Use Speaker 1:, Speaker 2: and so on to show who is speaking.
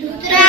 Speaker 1: Rudraksha.